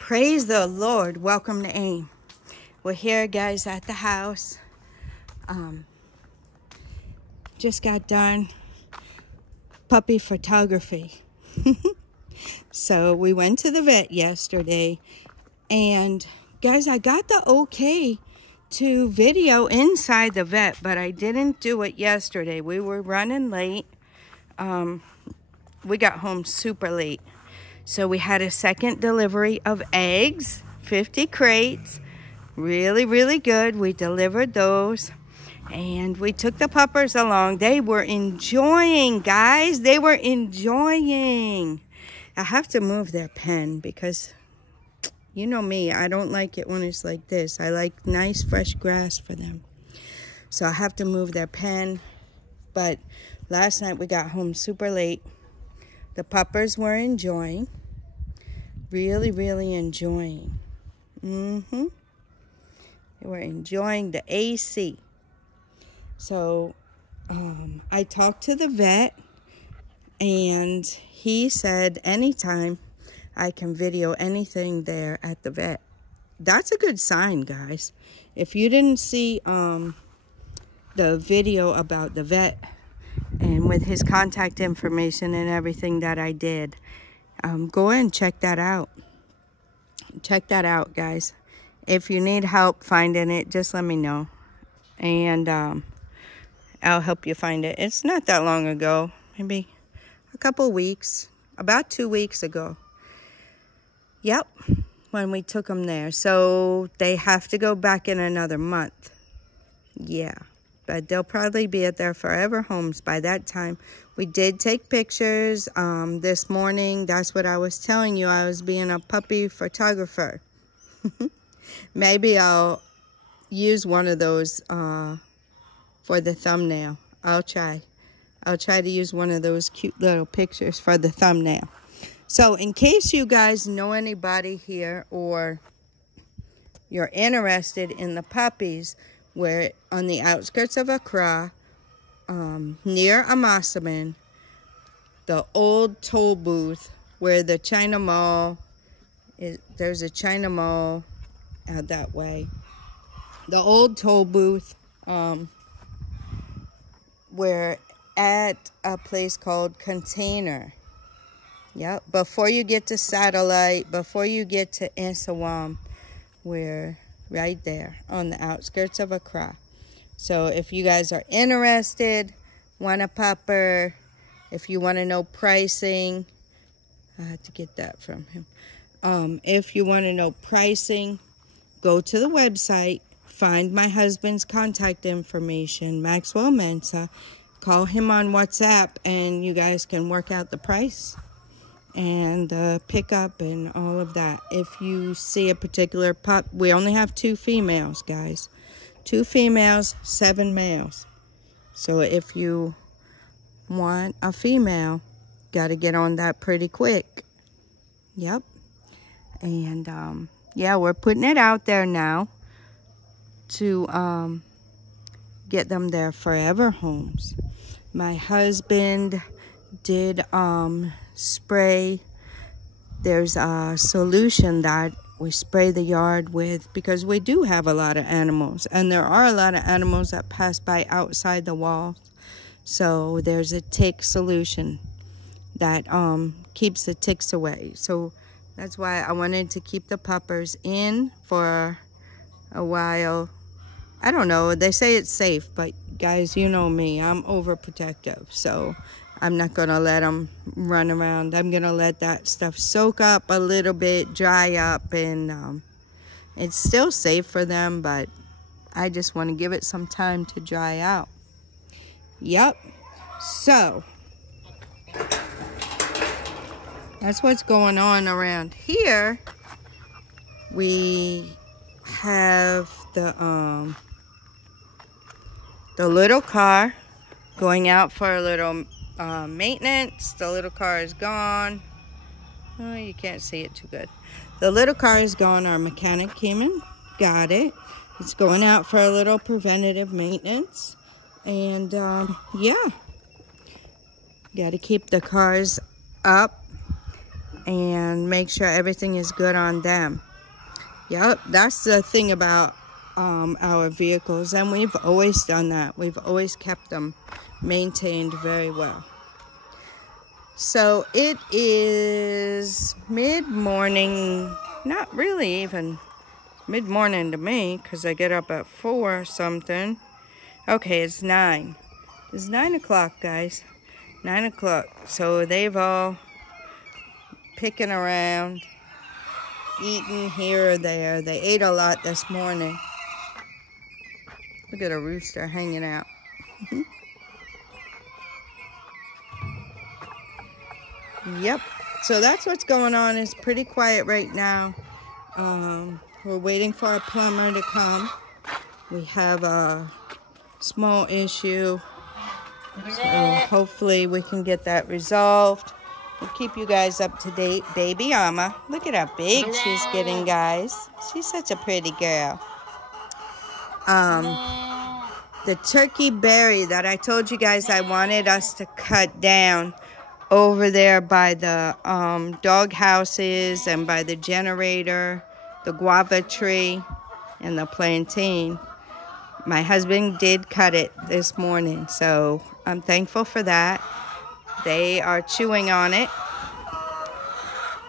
Praise the Lord. Welcome to AIM. We're here, guys, at the house. Just got done puppy photography. So we went to the vet yesterday, and guys, I got the okay to video inside the vet, but I didn't do it yesterday. We were running late. We got home super late. So we had a second delivery of eggs, 50 crates. Really, really good. We delivered those. And we took the puppers along. They were enjoying, guys. They were enjoying. I have to move their pen because, you know me, I don't like it when it's like this. I like nice, fresh grass for them. So I have to move their pen. But last night we got home super late. The puppers were enjoying. Really, really enjoying. They were enjoying the AC. So I talked to the vet, and he said anytime I can video anything there at the vet. That's a good sign, guys. If you didn't see the video about the vet and with his contact information and everything that I did, go and check that out. Check that out, guys. If you need help finding it, just let me know. And I'll help you find it. It's not that long ago. Maybe a couple weeks. About 2 weeks ago. Yep. When we took them there. So they have to go back in another month. Yeah. But they'll probably be at their forever homes by that time. We did take pictures this morning. That's what I was telling you. I was being a puppy photographer. Maybe I'll use one of those for the thumbnail. I'll try to use one of those cute little pictures for the thumbnail. So in case you guys know anybody here or you're interested in the puppies, we're on the outskirts of Accra, near Amasaman, the old toll booth where the China Mall is. There's a China Mall out that way. The old toll booth. We're at a place called Container. Yep. Before you get to Satellite, before you get to Ensawam, we're right there on the outskirts of Accra. So if you guys are interested, want a pupper, if you want to know pricing, I had to get that from him. If you want to know pricing, go to the website, find my husband's contact information, Maxwell Mensah, call him on WhatsApp, and you guys can work out the price and pick up and all of that. If you see a particular pup, we only have 2 females, guys. 2 females, 7 males. So if you want a female, got to get on that pretty quick. Yep. And yeah, we're putting it out there now to get them their forever homes. My husband did spray. There's a solution that we spray the yard with, because we do have a lot of animals, and there are a lot of animals that pass by outside the walls. So there's a tick solution that keeps the ticks away. So that's why I wanted to keep the puppers in for a while. I don't know, they say it's safe, but guys, you know me, I'm overprotective. So I'm not going to let them run around. I'm going to let that stuff soak up a little bit, dry up, and it's still safe for them, but I just want to give it some time to dry out. Yep. So that's what's going on around here. We have the little car going out for a little maintenance. The little car is gone. Oh, you can't see it too good. The little car is gone. Our mechanic came and got it. It's going out for a little preventative maintenance. And yeah, got to keep the cars up. and make sure everything is good on them. Yep, that's the thing about our vehicles, and we've always done that. We've always kept them maintained very well. So it is mid-morning, not really even mid-morning to me, because I get up at 4 or something. Okay, it's 9. It's 9 o'clock, guys. 9 o'clock. So they've all picking around, eating here or there. They ate a lot this morning. Look at a rooster hanging out. Yep. So that's what's going on. It's pretty quiet right now. We're waiting for a plumber to come. We have a small issue. So hopefully we can get that resolved. We'll keep you guys up to date. Baby Amma. Look at how big she's getting, guys. She's such a pretty girl. The turkey berry that I told you guys I wanted us to cut down over there by the dog houses and by the generator, the guava tree, and the plantain. My husband did cut it this morning, so I'm thankful for that. They are chewing on it.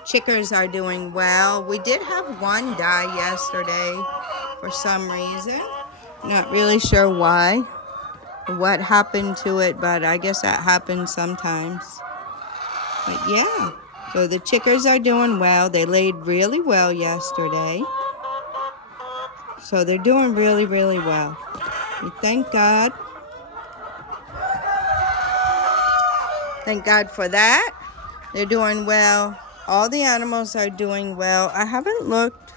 Chickers are doing well. We did have one die yesterday for some reason. Not really sure why, what happened to it, but I guess that happens sometimes. But yeah, so the chickers are doing well. They laid really well yesterday. So they're doing really, really well. We thank God. Thank God for that. They're doing well. All the animals are doing well. I haven't looked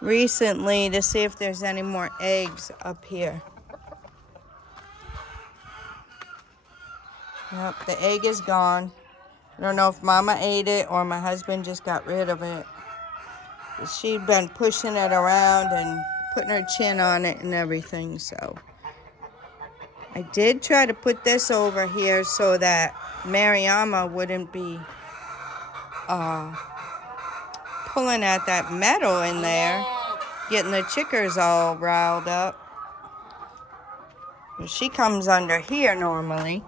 recently to see if there's any more eggs up here. Yep, the egg is gone. I don't know if Mama ate it or my husband just got rid of it. She'd been pushing it around and putting her chin on it and everything, so. I did try to put this over here so that Mariama wouldn't be pulling at that metal in there, getting the chickers all riled up. She comes under here normally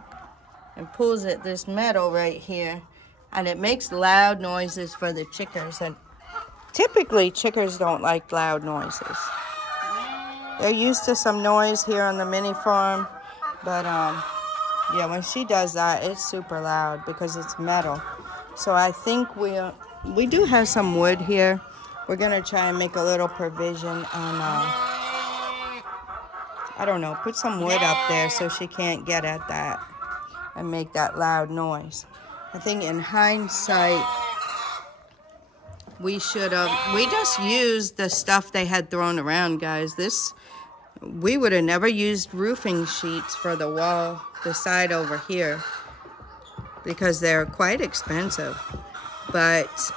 and pulls at this metal right here, and it makes loud noises for the chickers, and typically chickers don't like loud noises. They're used to some noise here on the mini farm, but yeah, when she does that, it's super loud because it's metal. So I think we do have some wood here. We're gonna try and make a little provision on I don't know, put some wood up there so she can't get at that and make that loud noise. I think in hindsight, we just used the stuff they had thrown around, guys. We would have never used roofing sheets for the wall, the side over here, because they're quite expensive. But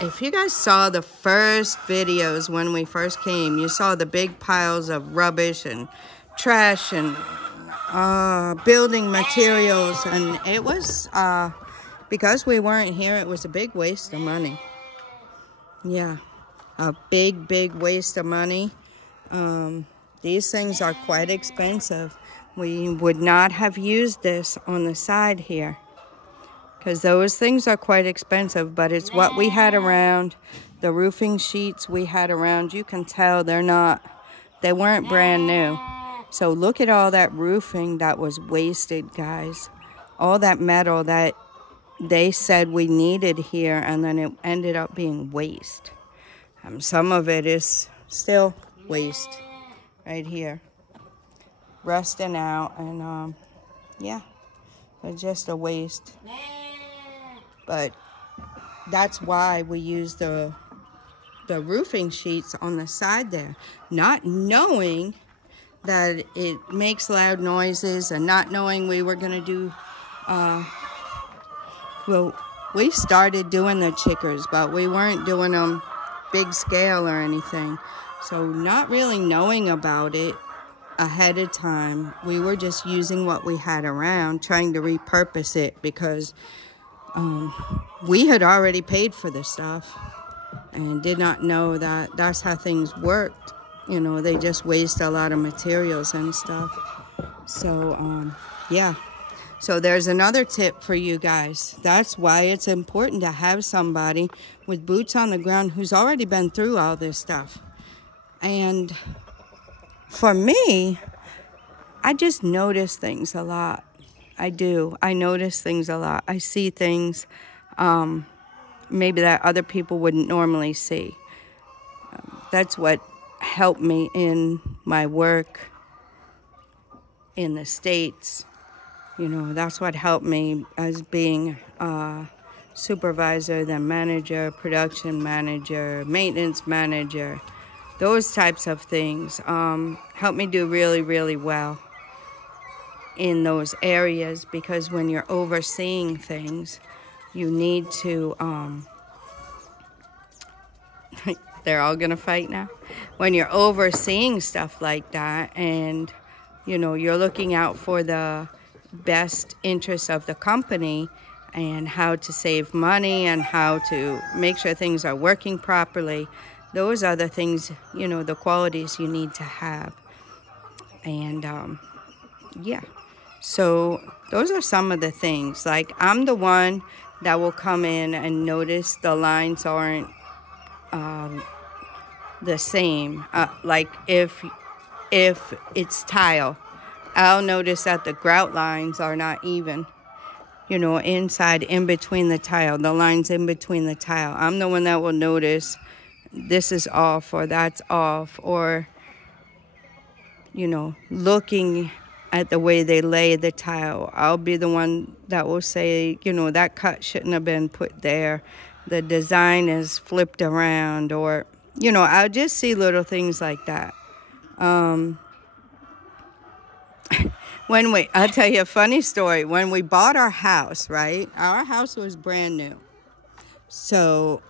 if you guys saw the first videos when we first came, you saw the big piles of rubbish and trash and building materials, and it was because we weren't here, it was a big waste of money. Yeah, a big waste of money. These things are quite expensive. We would not have used this on the side here because those things are quite expensive, but it's what we had around. The roofing sheets we had around, you can tell they weren't brand new. So look at all that roofing that was wasted, guys. All that metal that they said we needed here, and then it ended up being waste. Some of it is still waste right here, rusting out, and yeah, it's just a waste. But that's why we use the roofing sheets on the side there, not knowing that it makes loud noises, and not knowing we were going to do, well, we started doing the chickers, but we weren't doing them big scale or anything. So not really knowing about it ahead of time, we were just using what we had around, trying to repurpose it, because We had already paid for the stuff and did not know that that's how things worked. You know, they just waste a lot of materials and stuff. So, yeah. So there's another tip for you guys. That's why it's important to have somebody with boots on the ground who's already been through all this stuff. And for me, I just notice things a lot. I do. I notice things a lot. I see things maybe that other people wouldn't normally see. That's what helped me in my work in the States. You know, that's what helped me as being a supervisor, then manager, production manager, maintenance manager. Those types of things helped me do really, really well in those areas, because when you're overseeing things, you need to, they're all gonna fight now. When you're overseeing stuff like that and, you know, you're looking out for the best interests of the company and how to save money and how to make sure things are working properly, those are the things, you know, the qualities you need to have. And yeah, so those are some of the things. Like, I'm the one that will come in and notice the lines aren't the same. Like if it's tile, I'll notice that the grout lines are not even, you know, inside, in between the tile, the lines in between the tile. I'm the one that will notice this is off or that's off, or, you know, looking at the way they lay the tile. I'll be the one that will say, you know, that cut shouldn't have been put there. The design is flipped around, or, you know, I'll just see little things like that. I'll tell you a funny story. When we bought our house, right? Our house was brand new. So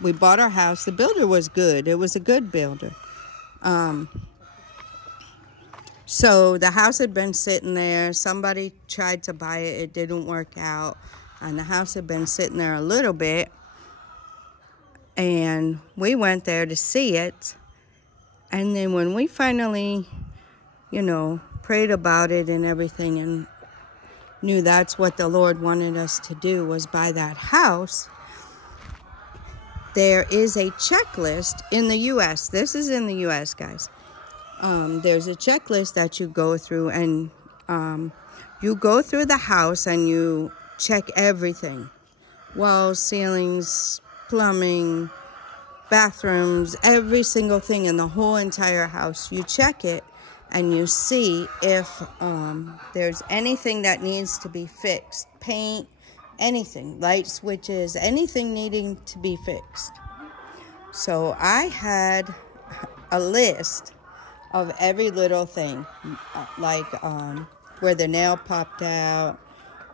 we bought our house. The builder was good. It was a good builder. So the house had been sitting there. Somebody tried to buy it. It didn't work out. And the house had been sitting there a little bit. And we went there to see it. And then when we finally, you know, prayed about it and everything and knew that's what the Lord wanted us to do, was buy that house, there is a checklist in the U.S. This is in the U.S., guys. There's a checklist that you go through, and you go through the house and you check everything. Walls, ceilings, plumbing, bathrooms, every single thing in the whole entire house. You check it and you see if there's anything that needs to be fixed. Paint, anything, light switches, anything needing to be fixed. So I had a list of every little thing, like where the nail popped out,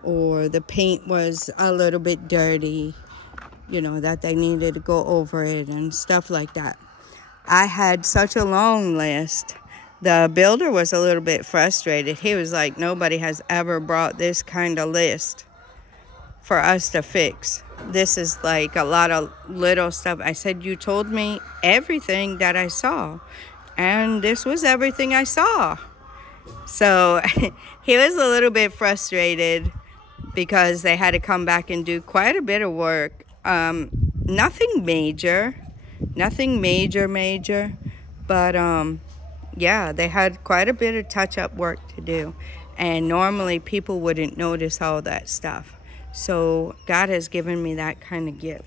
or the paint was a little bit dirty, you know, that they needed to go over it and stuff like that. I had such a long list. The builder was a little bit frustrated. He was like, nobody has ever brought this kind of list for us to fix. This is like a lot of little stuff. I said, you told me everything that I saw, and this was everything I saw. So he was a little bit frustrated because they had to come back and do quite a bit of work. Nothing major, but yeah, they had quite a bit of touch-up work to do, and normally people wouldn't notice all that stuff. So God has given me that kind of gift.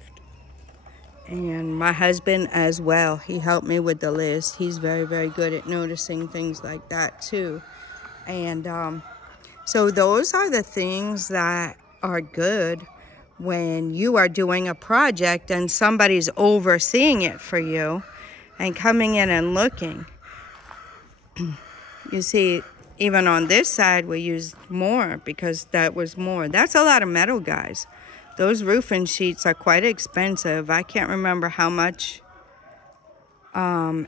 And my husband as well, he helped me with the list. He's very, very good at noticing things like that too. And so those are the things that are good when you are doing a project and somebody's overseeing it for you and coming in and looking. You see, even on this side, we used more because that was more. That's a lot of metal, guys. Those roofing sheets are quite expensive. I can't remember how much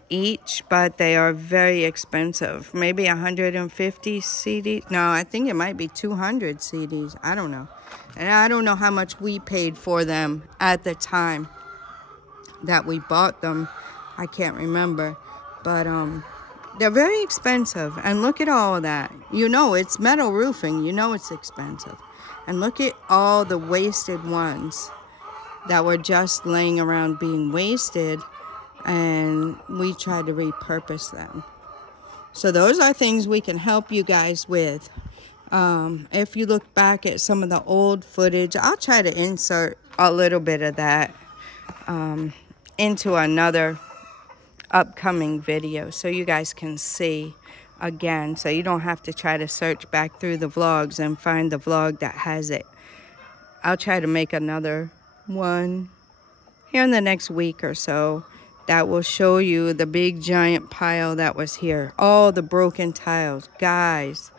each, but they are very expensive. Maybe 150 CDs. No, I think it might be 200 CDs. I don't know. And I don't know how much we paid for them at the time that we bought them. I can't remember. But they're very expensive. And look at all of that. You know it's metal roofing. You know it's expensive. And look at all the wasted ones that were just laying around being wasted. And we try to repurpose them. So those are things we can help you guys with. If you look back at some of the old footage, I'll try to insert a little bit of that into another upcoming video so you guys can see again, so you don't have to try to search back through the vlogs and find the vlog that has it. I'll try to make another one here in the next week or so that will show you the big giant pile that was here. All the broken tiles. Guys,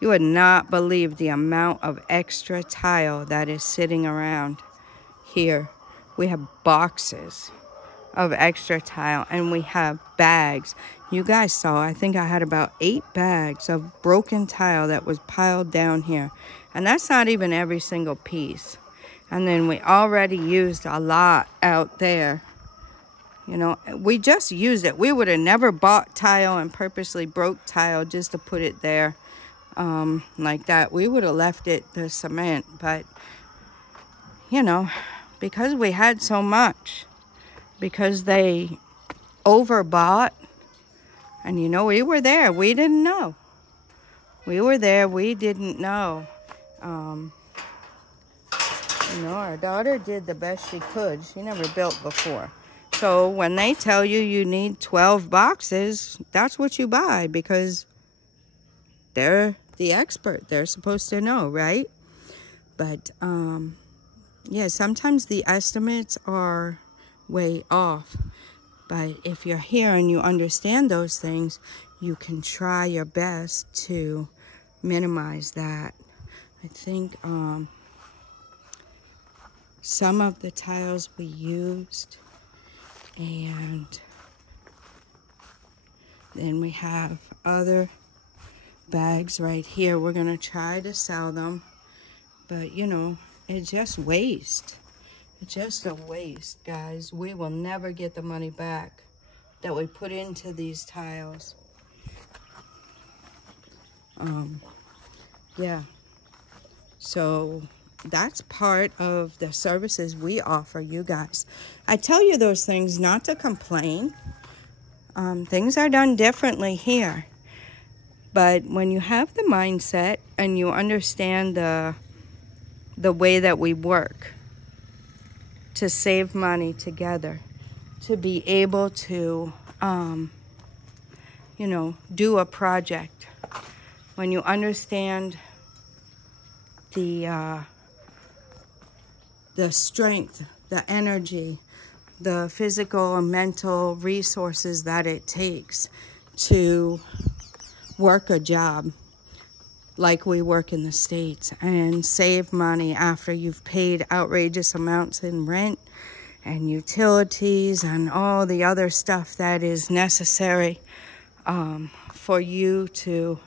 you would not believe the amount of extra tile that is sitting around here. We have boxes of extra tile, and we have bags. You guys saw, I think I had about 8 bags of broken tile that was piled down here. And that's not even every single piece. And then we already used a lot out there. You know, we just used it. We would have never bought tile and purposely broke tile just to put it there like that. We would have left it the cement. But, you know, because we had so much, because they overbought, and you know, we were there. We didn't know. We were there. We didn't know. You know, our daughter did the best she could. She never built before. So when they tell you you need 12 boxes, that's what you buy because they're the expert. They're supposed to know, right? But, yeah, sometimes the estimates are way off. But if you're here and you understand those things, you can try your best to minimize that. I think some of the tiles we used, and then we have other bags right here. We're going to try to sell them, but you know, it's just waste. It's just a waste, guys. We will never get the money back that we put into these tiles. Yeah. So that's part of the services we offer you guys. I tell you those things not to complain. Things are done differently here. But when you have the mindset and you understand the way that we work to save money together, to be able to, you know, do a project, when you understand the strength, the energy, the physical and mental resources that it takes to work a job like we work in the States and save money after you've paid outrageous amounts in rent and utilities and all the other stuff that is necessary for you to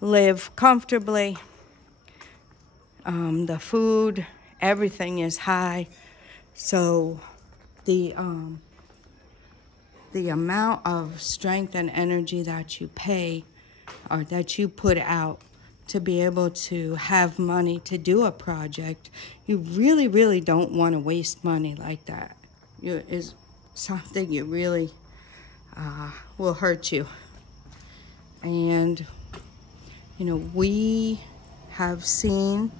live comfortably. The food, everything is high. So the amount of strength and energy that you pay or that you put out to be able to have money to do a project, you really, really don't want to waste money like that. Is something you really will hurt you. And, you know, we have seen,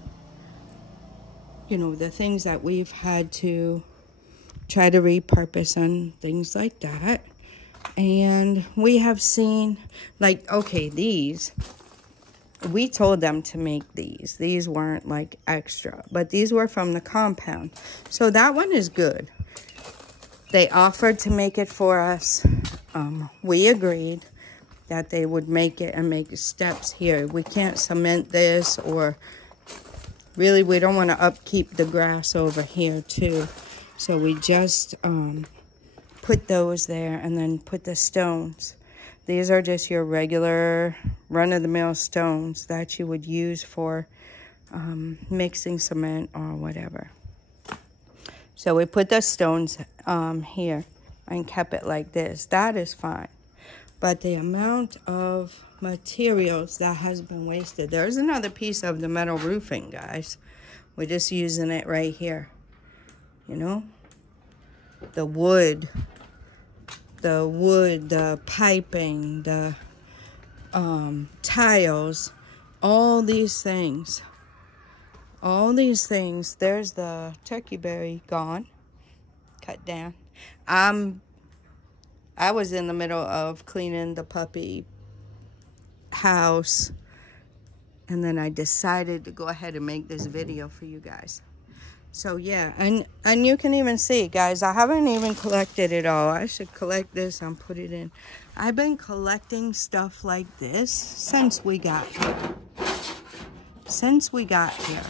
you know, the things that we've had to try to repurpose and things like that. And we have seen, like, okay, these, we told them to make these. These weren't like extra, but these were from the compound. So that one is good. They offered to make it for us. We agreed that they would make it and make steps here. We can't cement this, or really we don't want to upkeep the grass over here too. So we just put those there and then put the stones. These are just your regular run-of-the-mill stones that you would use for mixing cement or whatever. So we put the stones here and kept it like this. That is fine. But the amount of materials that has been wasted. There's another piece of the metal roofing, guys. We're just using it right here. You know? The wood, the piping, the tiles, all these things. All these things. There's the turkey berry gone, cut down. I was in the middle of cleaning the puppy house, and then I decided to go ahead and make this video for you guys. So yeah, and you can even see, guys, I haven't even collected it all. I should collect this and put it in. I've been collecting stuff like this since we got here. Since we got here.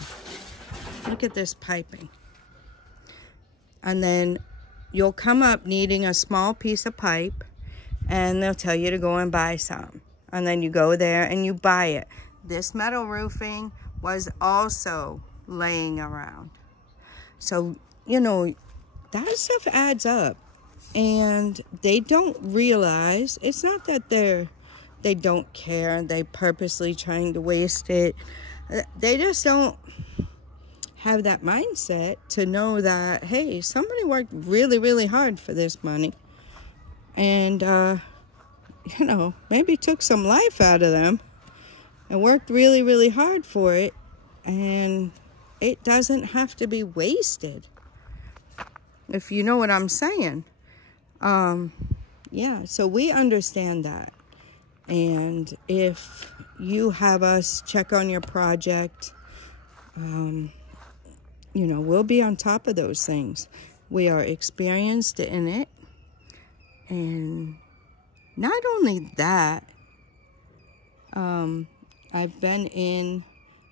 Look at this piping. And then you'll come up needing a small piece of pipe, and they'll tell you to go and buy some. And then you go there and you buy it. This metal roofing was also laying around. So, you know, that stuff adds up. And they don't realize, it's not that they don't care, they purposely trying to waste it. They just don't have that mindset to know that, hey, somebody worked really, really hard for this money. And, you know, maybe took some life out of them and worked really, really hard for it. And it doesn't have to be wasted, if you know what I'm saying. Yeah, so we understand that. And if you have us check on your project, you know, we'll be on top of those things. We are experienced in it. And not only that, I've been in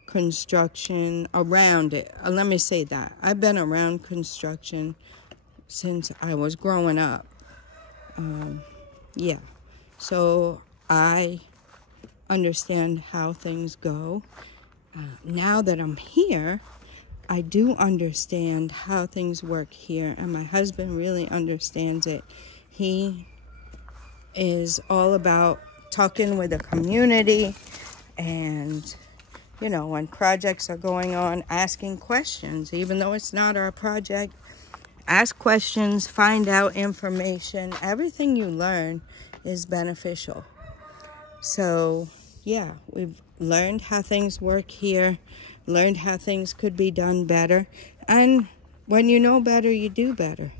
construction around it. Let me say that. I've been around construction since I was growing up. Yeah. So I understand how things go. Now that I'm here, I do understand how things work here, and my husband really understands it. He is all about talking with the community, and, you know, when projects are going on, asking questions, even though it's not our project. Ask questions, find out information. Everything you learn is beneficial. So, yeah, we've learned how things work here, learned how things could be done better. And when you know better, you do better.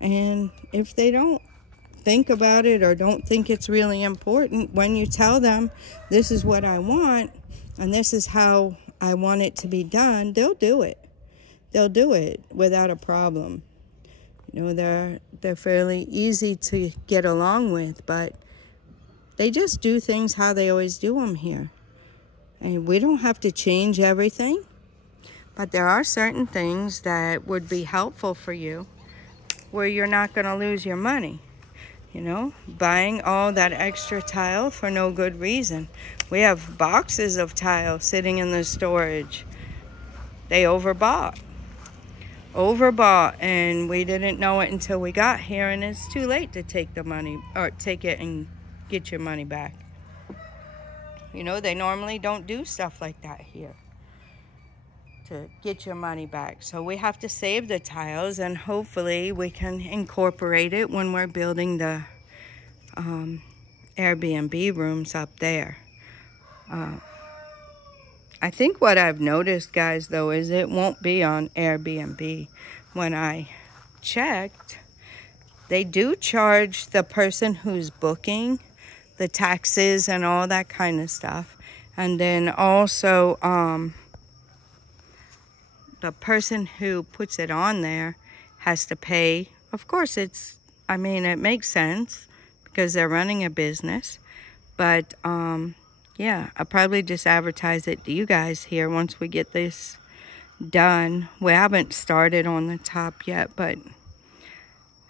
And if they don't think about it or don't think it's really important, when you tell them, this is what I want and this is how I want it to be done, they'll do it. They'll do it without a problem. You know, they're fairly easy to get along with, but they just do things how they always do them here. And we don't have to change everything, but there are certain things that would be helpful for you where you're not going to lose your money. You know, buying all that extra tile for no good reason. We have boxes of tile sitting in the storage. They overbought, and we didn't know it until we got here, and it's too late to take the money, or take it and get your money back. You know, they normally don't do stuff like that here to get your money back. So we have to save the tiles, and hopefully we can incorporate it when we're building the Airbnb rooms up there. I think what I've noticed, guys, though, is it won't be on Airbnb. When I checked, they do charge the person who's booking the taxes and all that kind of stuff. And then also, the person who puts it on there has to pay. Of course, it makes sense because they're running a business. But, yeah, I'll probably just advertise it to you guys here once we get this done. We haven't started on the top yet, but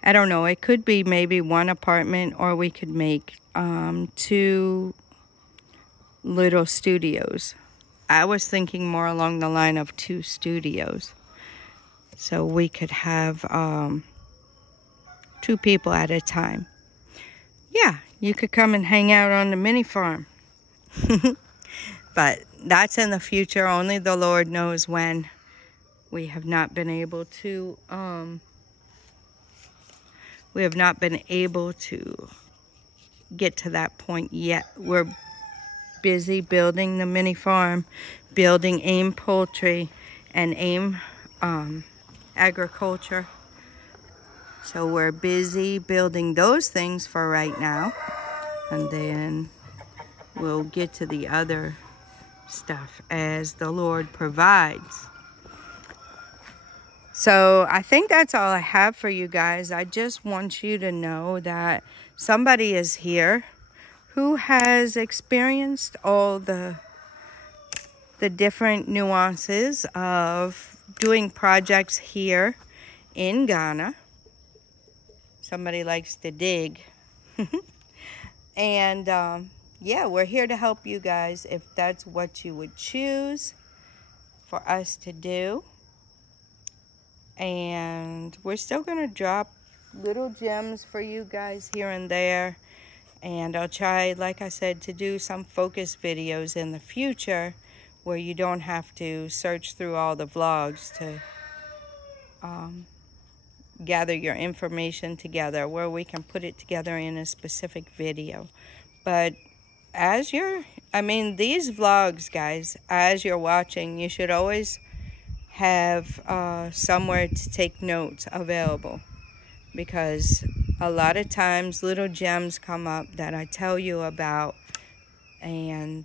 I don't know, it could be maybe one apartment, or we could make 2 little studios. I was thinking more along the line of 2 studios. So we could have 2 people at a time. Yeah, you could come and hang out on the mini farm. But that's in the future. Only the Lord knows when. We have not been able to get to that point yet. We're busy building the mini farm, building AIM Poultry and AIM Agriculture. So we're busy building those things for right now, and then we'll get to the other stuff as the Lord provides. So I think that's all I have for you guys. I just want you to know that somebody is here who has experienced all the different nuances of doing projects here in Ghana. Somebody likes to dig. And yeah, we're here to help you guys if that's what you would choose for us to do. And we're still going to drop little gems for you guys here and there. And I'll try, like I said, to do some focus videos in the future where you don't have to search through all the vlogs to gather your information together, where we can put it together in a specific video. But these vlogs, guys, as you're watching, you should always have somewhere to take notes available, because a lot of times little gems come up that I tell you about, and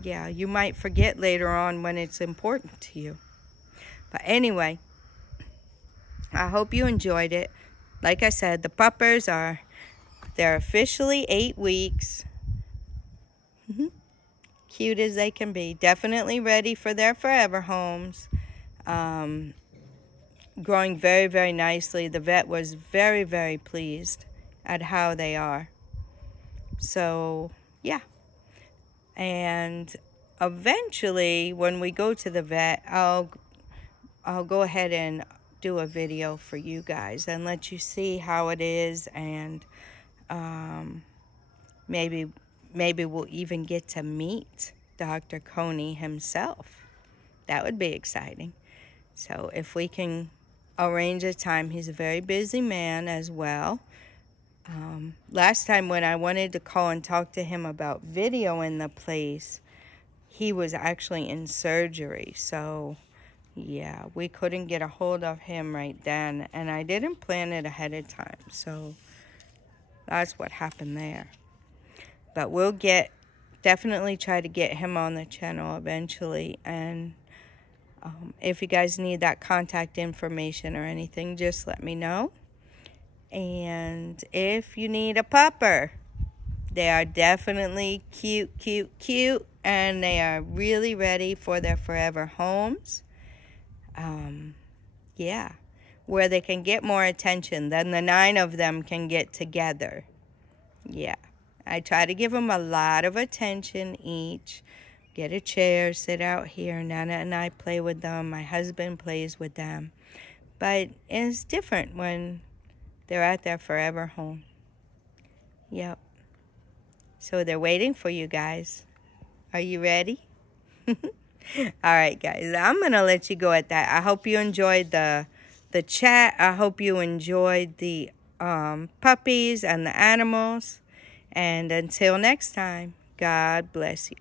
yeah, you might forget later on when it's important to you. But anyway, I hope you enjoyed it. Like I said, the puppers they're officially 8 weeks. Cute as they can be. Definitely ready for their forever homes. Growing very, very nicely. The vet was very, very pleased at how they are. So, yeah. And eventually, when we go to the vet, I'll go ahead and do a video for you guys and let you see how it is, and maybe we'll even get to meet Dr. Coney himself. That would be exciting. So if we can arrange a time, he's a very busy man as well. Last time when I wanted to call and talk to him about videoing the place, he was actually in surgery. So yeah, we couldn't get a hold of him right then, and I didn't plan it ahead of time. So that's what happened there. But we'll definitely try to get him on the channel eventually. And if you guys need that contact information or anything, just let me know. And if you need a pupper, they are definitely cute, cute, cute. And they are really ready for their forever homes. Yeah, where they can get more attention than the 9 of them can get together. Yeah, I try to give them a lot of attention each. Get a chair, sit out here. Nana and I play with them. My husband plays with them. But it's different when they're at their forever home. Yep. So they're waiting for you guys. Are you ready? All right, guys. I'm going to let you go at that. I hope you enjoyed the chat. I hope you enjoyed the puppies and the animals. And until next time, God bless you.